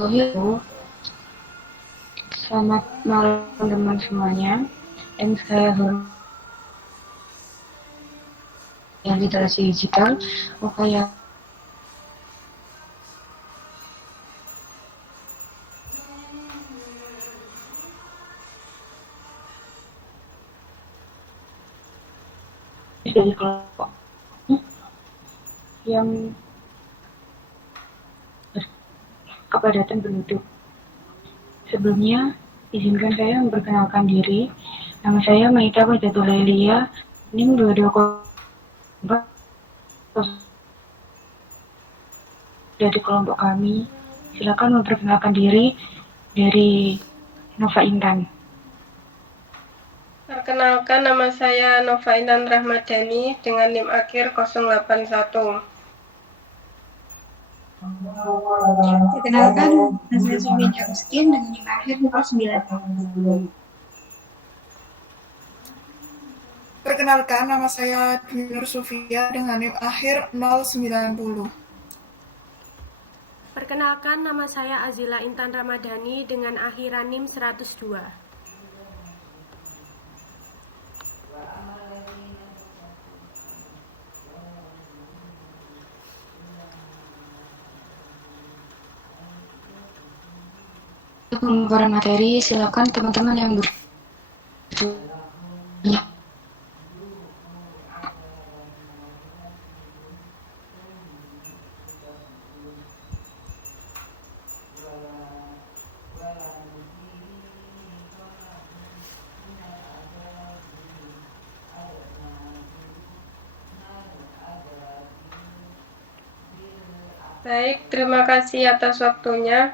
Halo, selamat malam teman semuanya. Yang saya hormati literasi digital, upaya dari kelompok yang kepadatan penduduk. Sebelumnya, izinkan saya memperkenalkan diri. Nama saya Maita Pajatulelia, NIM 2204 dari kelompok kami. Silakan memperkenalkan diri dari Nova Intan. Perkenalkan, nama saya Nova Intan Rahmadani dengan NIM akhir 081. Perkenalkan, nama saya Sofian Agustin dengan NIM akhir 09. Perkenalkan, nama saya Dwi Nur Sufia dengan NIM akhir 090. Perkenalkan, nama saya Azila Intan Ramadhani dengan akhiran NIM 102. Untuk pemaparan materi, silakan teman-teman yang bertanya. Baik, terima kasih atas waktunya.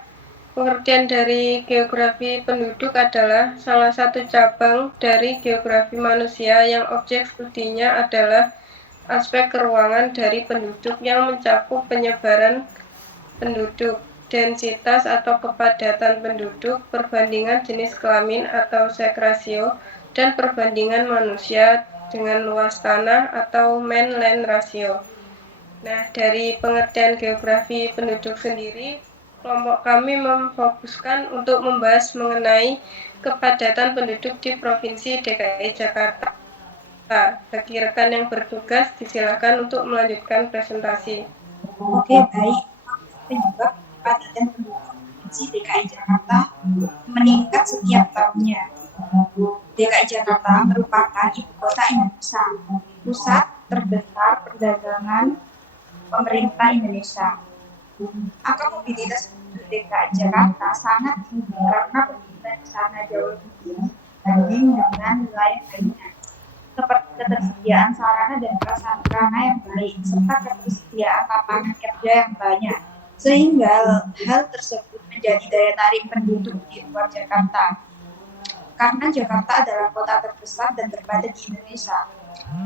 Pengertian dari geografi penduduk adalah salah satu cabang dari geografi manusia yang objek studinya adalah aspek keruangan dari penduduk yang mencakup penyebaran penduduk, densitas atau kepadatan penduduk, perbandingan jenis kelamin atau sex ratio, dan perbandingan manusia dengan luas tanah atau man-land ratio. Nah, dari pengertian geografi penduduk sendiri, kelompok kami memfokuskan untuk membahas mengenai kepadatan penduduk di Provinsi DKI Jakarta. Bagi rekan yang bertugas, disilakan untuk melanjutkan presentasi. Oke, baik. Penyebab kepadatan penduduk Provinsi DKI Jakarta meningkat setiap tahunnya. DKI Jakarta merupakan ibu kota Indonesia, pusat terbesar perdagangan pemerintah Indonesia. Angka mobilitas penduduk DKI Jakarta sangat tinggi karena penduduk di sana jauh lebih tinggi dibanding dengan wilayah lainnya, seperti ketersediaan sarana dan prasarana yang baik, serta ketersediaan lapangan kerja yang banyak, sehingga hal tersebut menjadi daya tarik penduduk di luar Jakarta. Karena Jakarta adalah kota terbesar dan terpadat di Indonesia,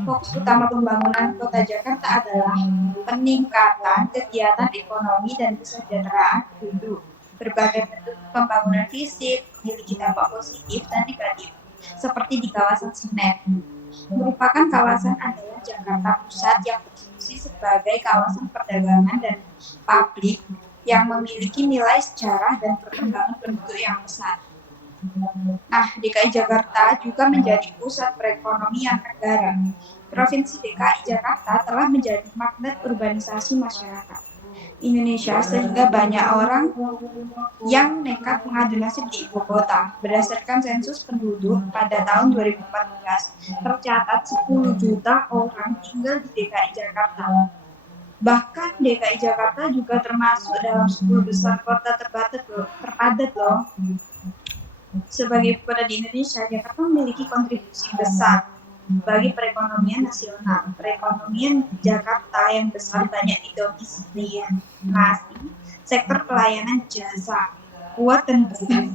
fokus utama pembangunan kota Jakarta adalah peningkatan kegiatan ekonomi dan kesejahteraan penduduk. Berbagai bentuk pembangunan fisik memiliki dampak positif dan negatif, seperti di kawasan Senen. Merupakan kawasan adalah Jakarta Pusat yang berfungsi sebagai kawasan perdagangan dan publik yang memiliki nilai sejarah dan perkembangan penduduk yang besar. Nah, DKI Jakarta juga menjadi pusat perekonomian negara. Provinsi DKI Jakarta telah menjadi magnet urbanisasi masyarakat Indonesia sehingga banyak orang yang nekat mengadu nasib di ibu kota. Berdasarkan sensus penduduk pada tahun 2014, tercatat 10 juta orang tinggal di DKI Jakarta. Bahkan DKI Jakarta juga termasuk dalam 10 besar kota terpadat loh. Sebagai ibu kota di Indonesia, Jakarta memiliki kontribusi besar bagi perekonomian nasional. Perekonomian Jakarta yang besar banyak didominasi sektor pelayanan jasa, kuat dan besar.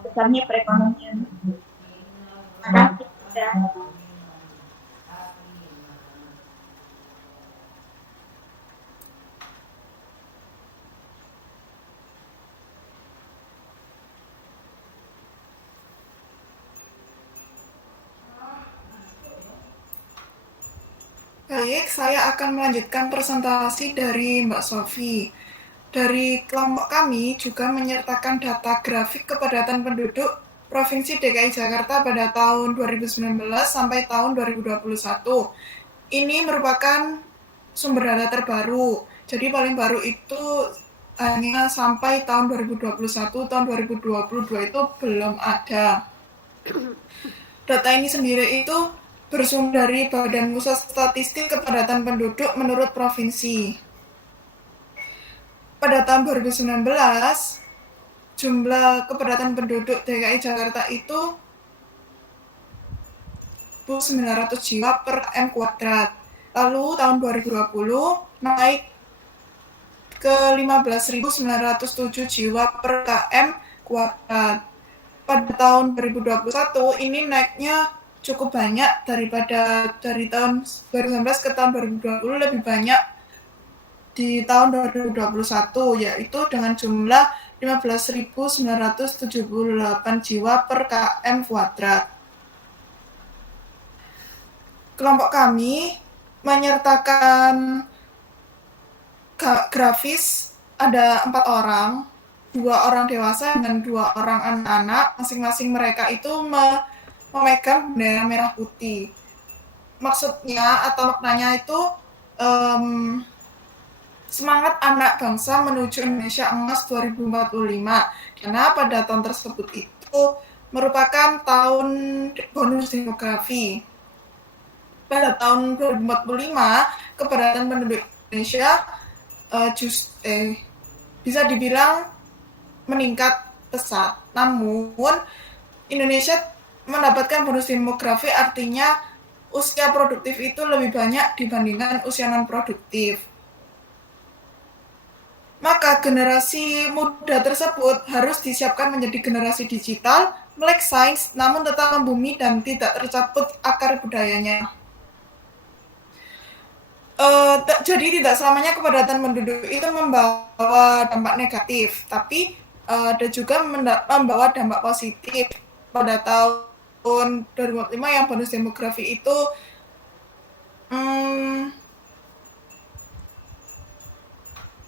Besarnya perekonomian. Terima kasih. Baik, saya akan melanjutkan presentasi dari Mbak Sofi. Dari kelompok kami juga menyertakan data grafik kepadatan penduduk Provinsi DKI Jakarta pada tahun 2019 sampai tahun 2021. Ini merupakan sumber data terbaru. Jadi paling baru itu hanya sampai tahun 2021, tahun 2022 itu belum ada. Data ini sendiri itu bersumber dari Badan Pusat Statistik Kepadatan Penduduk menurut provinsi. Pada tahun 2019, jumlah kepadatan penduduk DKI Jakarta itu 900 jiwa per km kuadrat. Lalu tahun 2020 naik ke 15.907 jiwa per km kuadrat. Pada tahun 2021 ini naiknya cukup banyak dari tahun 2019 ke tahun 2020 lebih banyak di tahun 2021, yaitu dengan jumlah 15.978 jiwa per km kuadrat. Kelompok kami menyertakan grafis ada 4 orang, 2 orang dewasa dan 2 orang anak-anak. Masing-masing mereka itu memegang bendera merah putih. Maksudnya atau maknanya itu semangat anak bangsa menuju Indonesia Emas 2045. Karena pada tahun tersebut itu merupakan tahun bonus demografi. Pada tahun 2045, kepadatan penduduk Indonesia bisa dibilang meningkat pesat. Namun, Indonesia mendapatkan bonus demografi, artinya usia produktif itu lebih banyak dibandingkan usia non-produktif. Maka generasi muda tersebut harus disiapkan menjadi generasi digital, melek sains, namun tetap membumi dan tidak tercabut akar budayanya. Jadi tidak selamanya kepadatan penduduk itu membawa dampak negatif, tapi ada juga membawa dampak positif. Pada tahun 2005 yang bonus demografi itu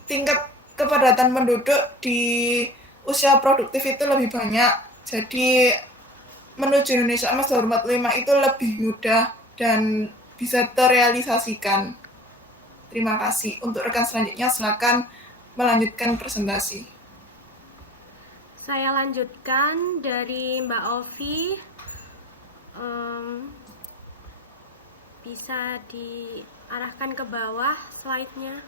tingkat kepadatan penduduk di usia produktif itu lebih banyak. Jadi menuju Indonesia Emas 2045 itu lebih mudah dan bisa terrealisasikan. Terima kasih. Untuk rekan selanjutnya silakan melanjutkan presentasi. Saya lanjutkan dari Mbak Ovi. Bisa diarahkan ke bawah slide-nya.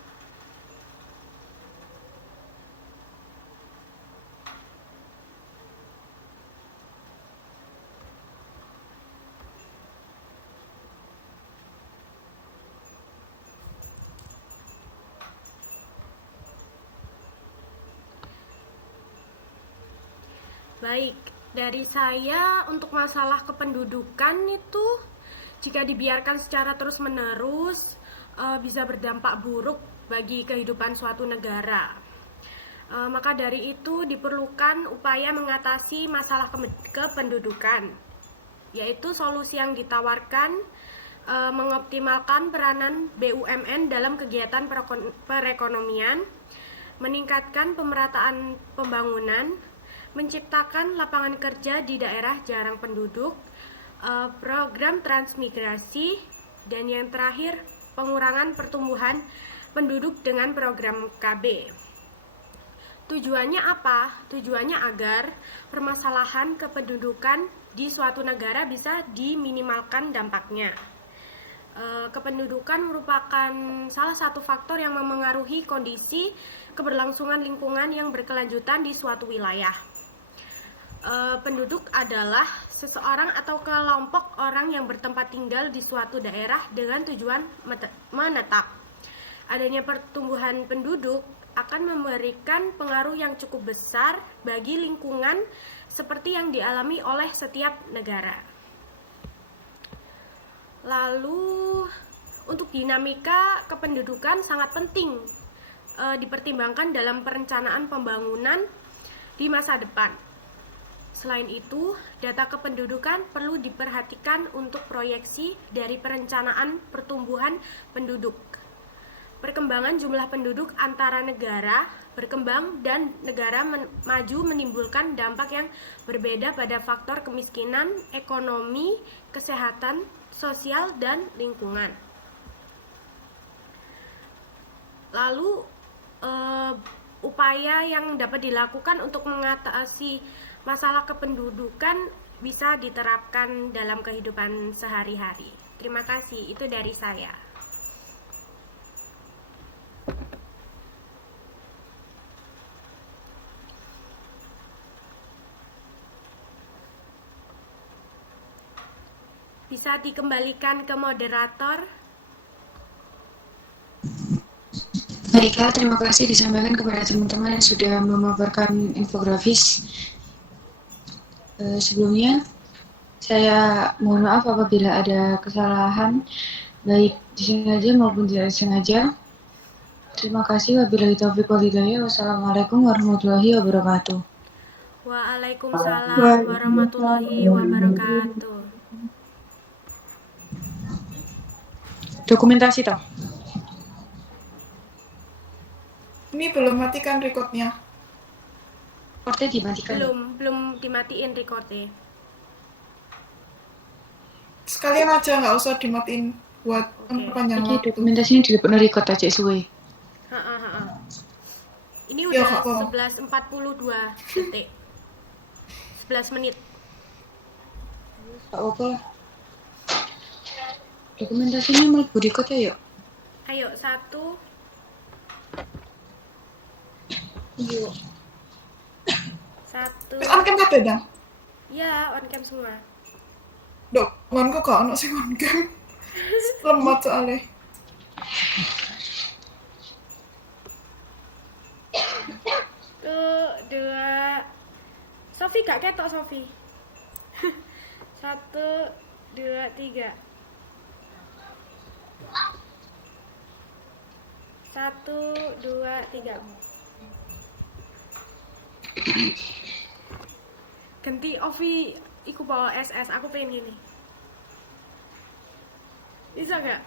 Baik, dari saya untuk masalah kependudukan itu jika dibiarkan secara terus-menerus bisa berdampak buruk bagi kehidupan suatu negara. Maka dari itu diperlukan upaya mengatasi masalah kependudukan, yaitu solusi yang ditawarkan mengoptimalkan peranan BUMN dalam kegiatan perekonomian, meningkatkan pemerataan pembangunan, menciptakan lapangan kerja di daerah jarang penduduk, program transmigrasi, dan yang terakhir pengurangan pertumbuhan penduduk dengan program KB. Tujuannya apa? Tujuannya agar permasalahan kependudukan di suatu negara bisa diminimalkan dampaknya. Kependudukan merupakan salah satu faktor yang memengaruhi kondisi keberlangsungan lingkungan yang berkelanjutan di suatu wilayah. Penduduk adalah seseorang atau kelompok orang yang bertempat tinggal di suatu daerah dengan tujuan menetap. Adanya pertumbuhan penduduk akan memberikan pengaruh yang cukup besar bagi lingkungan seperti yang dialami oleh setiap negara. Lalu, untuk dinamika kependudukan sangat penting dipertimbangkan dalam perencanaan pembangunan di masa depan. Selain itu, data kependudukan perlu diperhatikan untuk proyeksi dari perencanaan pertumbuhan penduduk. Perkembangan jumlah penduduk antara negara berkembang dan negara maju menimbulkan dampak yang berbeda pada faktor kemiskinan, ekonomi, kesehatan, sosial, dan lingkungan. Lalu, upaya yang dapat dilakukan untuk mengatasi masalah kependudukan bisa diterapkan dalam kehidupan sehari-hari. Terima kasih, itu dari saya. Bisa dikembalikan ke moderator. Baiklah, terima kasih disampaikan kepada teman-teman yang sudah memaparkan infografis. Sebelumnya, saya mohon maaf apabila ada kesalahan, baik disengaja maupun tidak disengaja. Terima kasih. Wabillahi taufiq wal hidayah. Wassalamualaikum warahmatullahi wabarakatuh. Waalaikumsalam warahmatullahi wabarakatuh. Dokumentasi toh? Ini belum matikan recordnya. Recordnya dimatikan. Belum dimatiin recordnya. Sekalian aja, nggak usah dimatiin buat memperpanjang Jadi waktu. dokumentasinya di record aja suwe. Ini Ya, udah Kak, Pom. 11.42 detik. 11 menit. Gak apa-apa lah. Dokumentasinya mlebu record ya yuk. Ayo, 1. Yuk. 1. Wis on cam kabeh, Dang? Ya, on cam semua. Dok, ngonku gak ono sing on cam. Lemot soalnya. Tuh, 2. Sofi gak ketok, Sofi. 1, 2, 3. 1, 2, 3. Ganti Ovi, iku bawa SS, aku pengen gini. Bisa gak?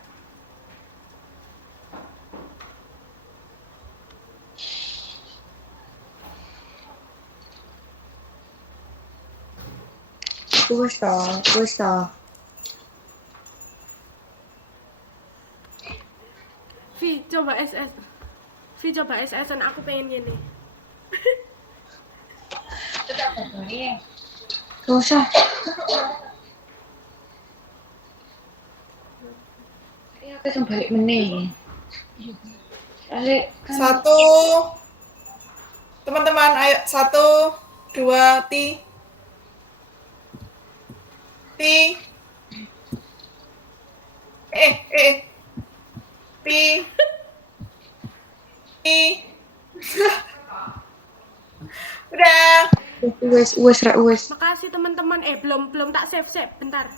Wes toh. Vi, coba SS. Vi, coba SS, dan aku pengen gini. Gak usah. Ini aku yang balik meneh. Soalnya kan 1. Teman-teman, ayo 1, 2, ti. Pi. Pi. Pi. Udah. wes. Makasih teman-teman. Belum tak save, bentar.